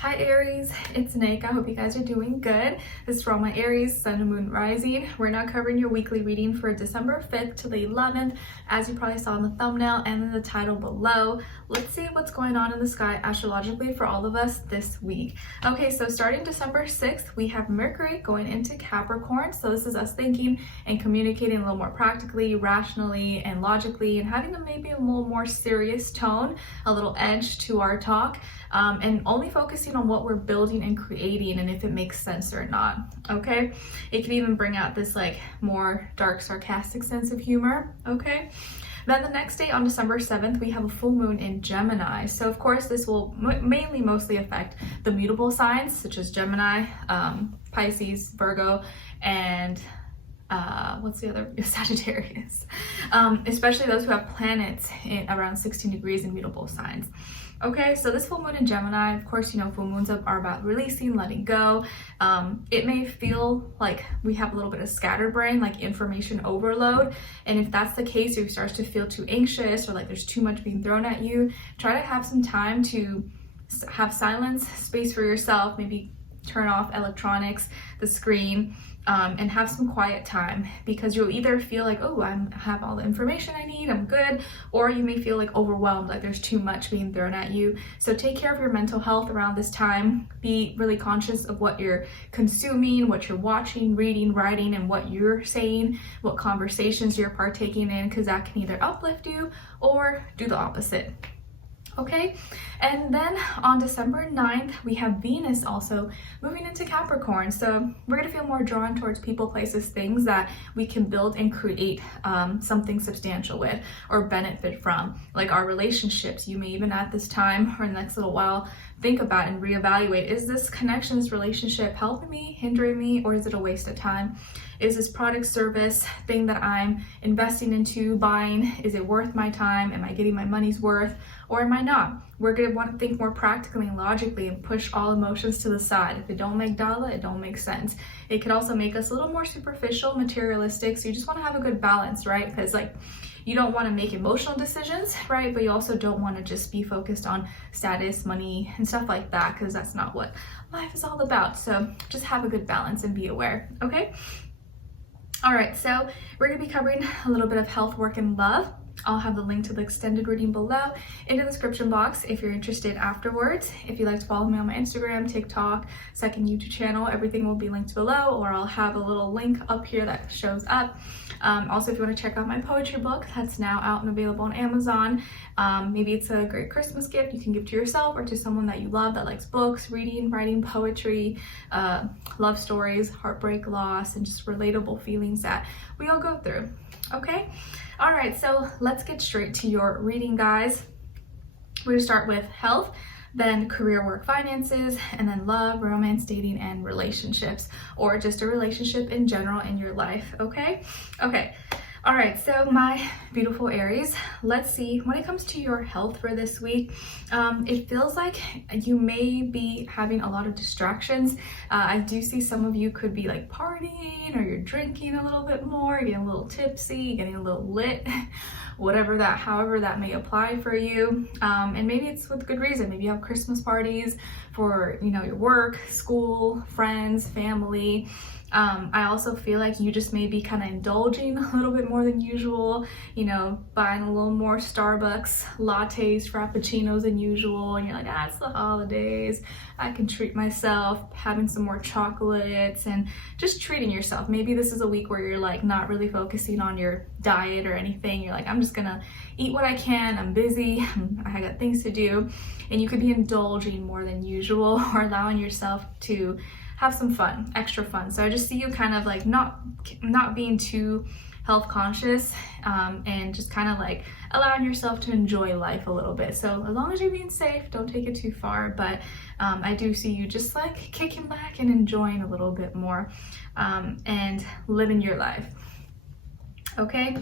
Hi Aries, it's Nick. I hope you guys are doing good. This is for all my Aries, Sun and Moon rising. We're now covering your weekly reading for December 5th to the 11th, as you probably saw in the thumbnail and in the title below. Let's see what's going on in the sky astrologically for all of us this week. Okay, so starting December 6th, we have Mercury going into Capricorn. So this is us thinking and communicating a little more practically, rationally, and logically, and having maybe a little more serious tone, a little edge to our talk, and only focusing on what we're building and creating and if it makes sense or not. Okay, it can even bring out this like more dark sarcastic sense of humor. Okay, then the next day on December 7th we have a full moon in Gemini. So of course this will mostly affect the mutable signs such as Gemini, Pisces, Virgo, and what's the other? Sagittarius, especially those who have planets in around 16 degrees in mutable signs. Okay, so this full moon in Gemini, of course, you know, full moons are about releasing, letting go. It may feel like we have a little bit of scatterbrain, like information overload. And if that's the case, if you start to feel too anxious or like there's too much being thrown at you, try to have some time to have silence, space for yourself, maybe turn off electronics, the screen, and have some quiet time, because you'll either feel like, oh, I have all the information I need, I'm good, or you may feel like overwhelmed, like there's too much being thrown at you. So take care of your mental health around this time. Be really conscious of what you're consuming, what you're watching, reading, writing, and what you're saying, what conversations you're partaking in, because that can either uplift you or do the opposite. Okay, and then on December 9th, we have Venus also moving into Capricorn. So we're going to feel more drawn towards people, places, things that we can build and create something substantial with or benefit from, like our relationships. You may even at this time or in the next little while think about and reevaluate, is this connection, this relationship helping me, hindering me, or is it a waste of time? Is this product, service, thing that I'm investing into, buying, is it worth my time? Am I getting my money's worth, or am I not? We're gonna want to think more practically and logically and push all emotions to the side. If it don't make dollar, it don't make sense. It could also make us a little more superficial, materialistic. So you just want to have a good balance, right? Because like, you don't want to make emotional decisions, right? But you also don't want to just be focused on status, money, and stuff like that, because that's not what life is all about. So just have a good balance and be aware, okay? All right, so we're gonna be covering a little bit of health, work, and love. I'll have the link to the extended reading below in the description box if you're interested afterwards. If you'd like to follow me on my Instagram, TikTok, second YouTube channel, everything will be linked below, or I'll have a little link up here that shows up. Also, if you want to check out my poetry book, that's now out and available on Amazon. Maybe it's a great Christmas gift you can give to yourself or to someone that you love that likes books, reading, writing, poetry, love stories, heartbreak, loss, and just relatable feelings that we all go through. Okay? All right, so let's get straight to your reading, guys. We're gonna start with health, then career, work, finances, and then love, romance, dating, and relationships, or just a relationship in general in your life, okay? Okay, all right, so my beautiful Aries, let's see, when it comes to your health for this week, it feels like you may be having a lot of distractions. I do see some of you could be like partying, or you're drinking a little bit more, getting a little tipsy, getting a little lit, however that may apply for you. And maybe it's with good reason. Maybe you have Christmas parties for, you know, your work, school, friends, family. I also feel like you just may be kind of indulging a little bit more than usual, you know, buying a little more Starbucks lattes, frappuccinos than usual, and you're like, it's the holidays, I can treat myself, having some more chocolates and just treating yourself. Maybe this is a week where you're like not really focusing on your diet or anything. You're like, I'm just gonna eat what I can, I'm busy, I got things to do, and you could be indulging more than usual or allowing yourself to have some fun, extra fun. So I just see you kind of like not being too health conscious, and just kind of like allowing yourself to enjoy life a little bit. So as long as you're being safe, don't take it too far, but I do see you just like kicking back and enjoying a little bit more, and living your life, okay?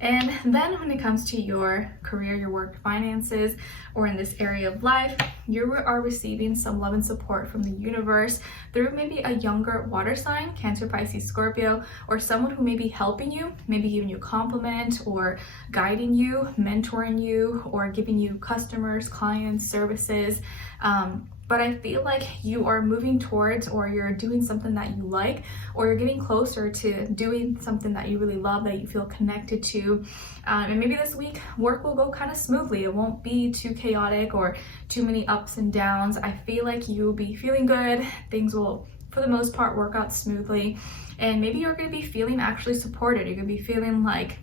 And then when it comes to your career, your work, finances, or in this area of life, you are receiving some love and support from the universe through maybe a younger water sign, Cancer, Pisces, Scorpio, or someone who may be helping you, maybe giving you a compliment or guiding you, mentoring you, or giving you customers, clients, services. but I feel like you are moving towards, or you're doing something that you like, or you're getting closer to doing something that you really love, that you feel connected to. And maybe this week work will go kind of smoothly. It won't be too chaotic or too many ups and downs. I feel like you'll be feeling good. Things will, for the most part, work out smoothly. And maybe you're going to be feeling actually supported. You're going to be feeling like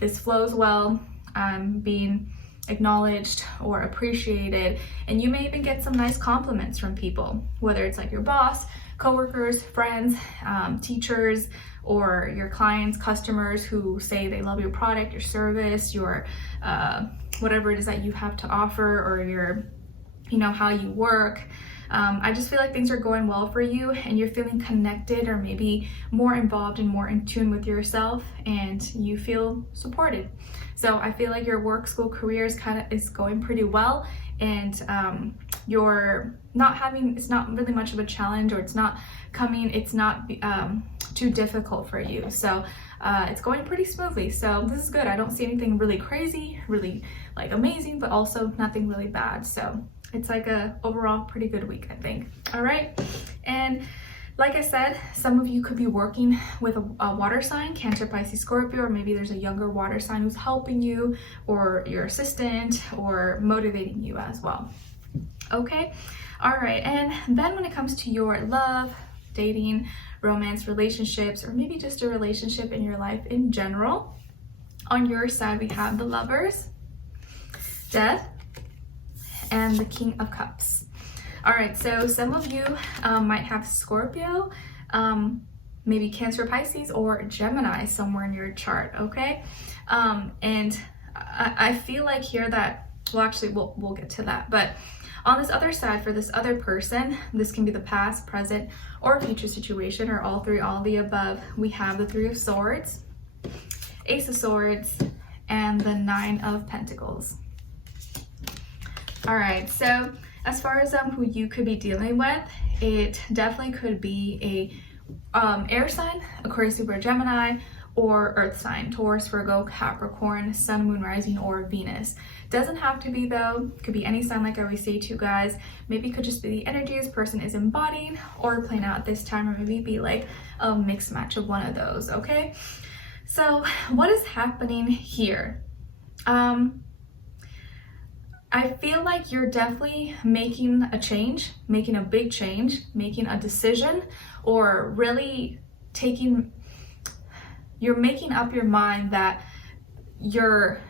this flows well. I'm being acknowledged or appreciated, and you may even get some nice compliments from people, whether it's like your boss, coworkers, friends, teachers, or your clients, customers who say they love your product, your service, your whatever it is that you have to offer, or your, you know, how you work. I just feel like things are going well for you, and you're feeling connected, or maybe more involved and more in tune with yourself, and you feel supported. So I feel like your work, school, career is going pretty well, and you're not having, it's not really much of a challenge, or it's not too difficult for you. So it's going pretty smoothly. So this is good. I don't see anything really crazy, really like amazing, but also nothing really bad. So it's like a overall pretty good week, I think. All right. And like I said, some of you could be working with a water sign, Cancer, Pisces, Scorpio, or maybe there's a younger water sign who's helping you, or your assistant, or motivating you as well. Okay. All right. And then when it comes to your love, dating, romance, relationships, or maybe just a relationship in your life in general, on your side, we have the Lovers, Death, and the King of Cups. All right, so some of you might have Scorpio, maybe Cancer, Pisces, or Gemini somewhere in your chart, okay? And I feel like here that, well, actually, we'll get to that. But on this other side, for this other person, this can be the past, present, or future situation, or all three, all the above. We have the Three of Swords, Ace of Swords, and the Nine of Pentacles. All right, so as far as who you could be dealing with, it definitely could be a air sign, Aquarius, Libra, Gemini, or earth sign, Taurus, Virgo, Capricorn, Sun, Moon, Rising, or Venus. Doesn't have to be though, could be any sign, like I always say to you guys. Maybe it could just be the energy this person is embodying or playing out at this time, or maybe be like a mixed match of one of those, okay? So what is happening here? I feel like you're definitely making a change, making a big change, making a decision, or really you're making up your mind that you're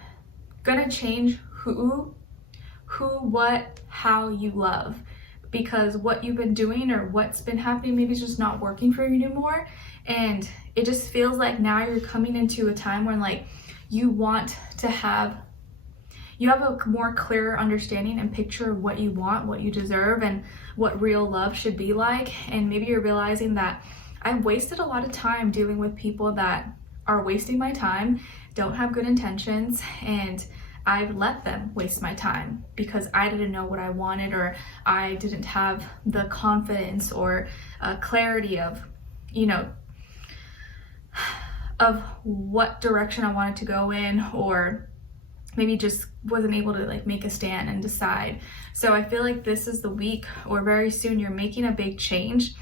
gonna change who, what, how you love, because what you've been doing or what's been happening maybe is just not working for you anymore. And it just feels like now you're coming into a time when like you want to have a more clearer understanding and picture of what you want, what you deserve, and what real love should be like. And maybe you're realizing that I've wasted a lot of time dealing with people that are wasting my time, don't have good intentions, and I've let them waste my time because I didn't know what I wanted, or I didn't have the confidence or clarity of, you know, of what direction I wanted to go in, or maybe just wasn't able to like make a stand and decide. So I feel like this is the week, or very soon, you're making a big change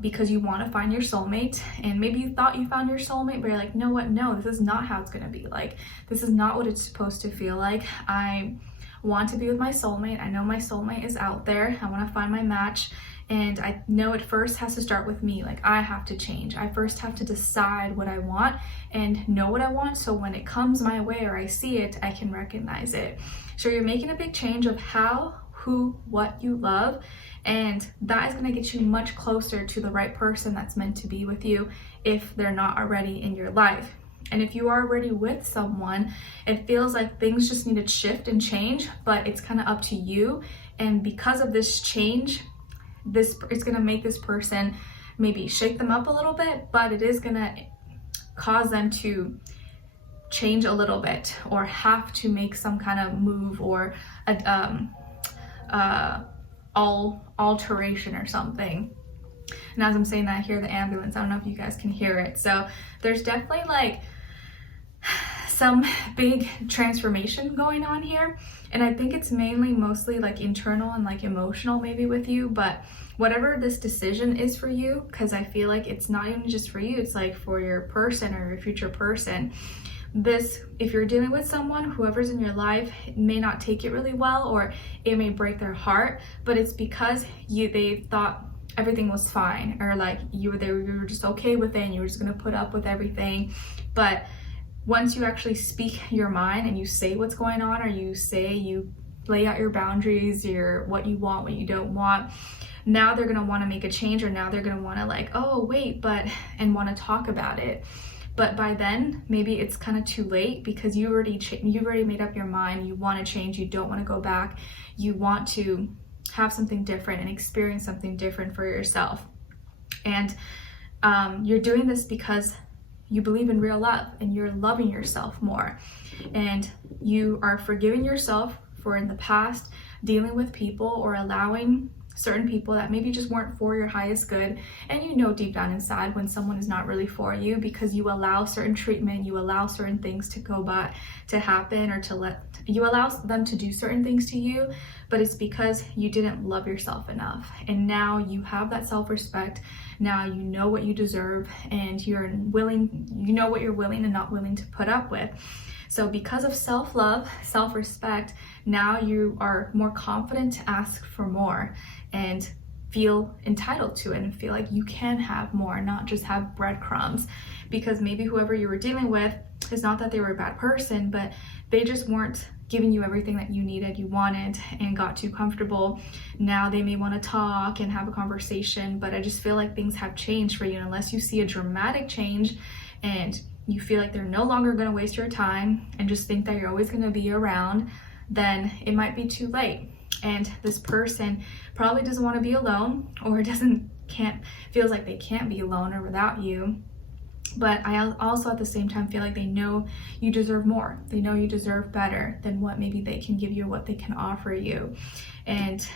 because you want to find your soulmate. And maybe you thought you found your soulmate, but you're like, no, this is not how it's going to be. Like, this is not what it's supposed to feel like. I want to be with my soulmate. I know my soulmate is out there. I want to find my match. And I know it first has to start with me. Like, I have to change. I first have to decide what I want and know what I want, so when it comes my way or I see it, I can recognize it. So you're making a big change of how, who, what you love, and that is going to get you much closer to the right person that's meant to be with you if they're not already in your life. And if you are already with someone, it feels like things just need to shift and change, but it's kind of up to you. And because of this change, it's going to make this person maybe shake them up a little bit, but it is going to cause them to change a little bit, or have to make some kind of move, or alteration or something. And as I'm saying that, I hear the ambulance. I don't know if you guys can hear it. So there's definitely like some big transformation going on here. And I think it's mostly like internal and like emotional maybe with you, but whatever this decision is for you, because I feel like it's not even just for you, it's like for your person or your future person. This, if you're dealing with someone, whoever's in your life may not take it really well, or it may break their heart, but it's because they thought everything was fine, or like you were just okay with it and you were just gonna put up with everything. But once you actually speak your mind and you say what's going on, or you lay out your boundaries, what you want, what you don't want, now they're gonna want to make a change, or now they're gonna want to like, oh wait, and want to talk about it. But by then, maybe it's kind of too late, because you already made up your mind. You want to change. You don't want to go back. You want to have something different and experience something different for yourself. And you're doing this because you believe in real love, and you're loving yourself more, and you are forgiving yourself for in the past dealing with people or allowing certain people that maybe just weren't for your highest good. And you know deep down inside when someone is not really for you, because you allow certain treatment, you allow certain things to go by, to happen, or you allow them to do certain things to you, but it's because you didn't love yourself enough. And now you have that self-respect. Now you know what you deserve, and you know what you're willing and not willing to put up with. So because of self-love, self-respect, now you are more confident to ask for more and feel entitled to it, and feel like you can have more, not just have breadcrumbs. Because maybe whoever you were dealing with, it's not that they were a bad person, but they just weren't giving you everything that you needed, you wanted, and got too comfortable. Now they may want to talk and have a conversation, but I just feel like things have changed for you. And unless you see a dramatic change and you feel like they're no longer going to waste your time and just think that you're always going to be around, then it might be too late. And this person probably doesn't want to be alone, or feels like they can't be alone or without you. But I also at the same time feel like they know you deserve more. They know you deserve better than what maybe they can give you, what they can offer you. And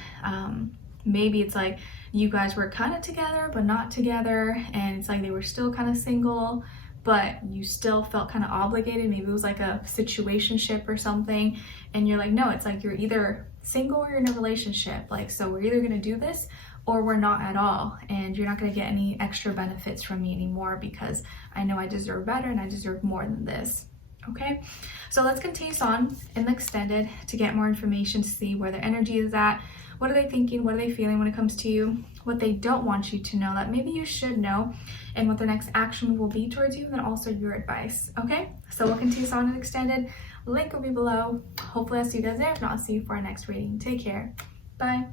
maybe it's like you guys were kind of together but not together, and it's like they were still kind of single, but you still felt kind of obligated. Maybe it was like a situationship or something, and you're like, no, it's like you're either single or you're in a relationship. Like, so we're either gonna do this or we're not at all, and you're not gonna get any extra benefits from me anymore, because I know I deserve better and I deserve more than this. Okay, so let's continue on in the extended to get more information, to see where their energy is at. What are they thinking? What are they feeling when it comes to you? What they don't want you to know that maybe you should know, and what their next action will be towards you, and then also your advice. Okay, so we'll continue on in extended. Link will be below. Hopefully I'll see you guys there. If not, I'll see you for our next reading. Take care. Bye.